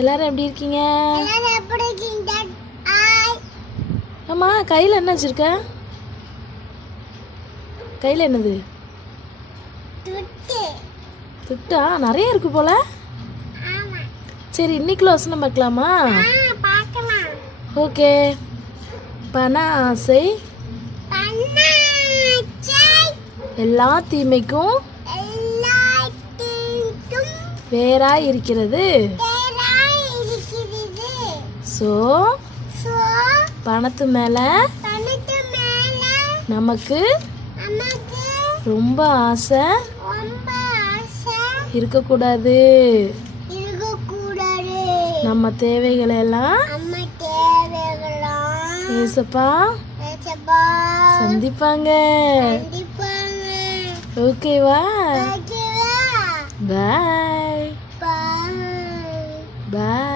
எல்லாரும் எப்படி இருக்கீங்க? ஆமா, கையில் என்ன வச்சிருக்க? கையில் என்னது? துட்டா? நிறைய இருக்கு போல. சரி, இன்னைக்குள்ள வசனம் பார்க்கலாமா? ஓகே. பண ஆசை எல்லா தீமைக்கும் வேறாய் இருக்கிறது. ஸோ பணத்து மேல நமக்கு ரொம்ப ஆசை இருக்கக்கூடாது. நம்ம தேவைகளை எல்லாம் ஏசப்பா சந்திப்பாங்க. ஓகேவா? பாய் பாய்.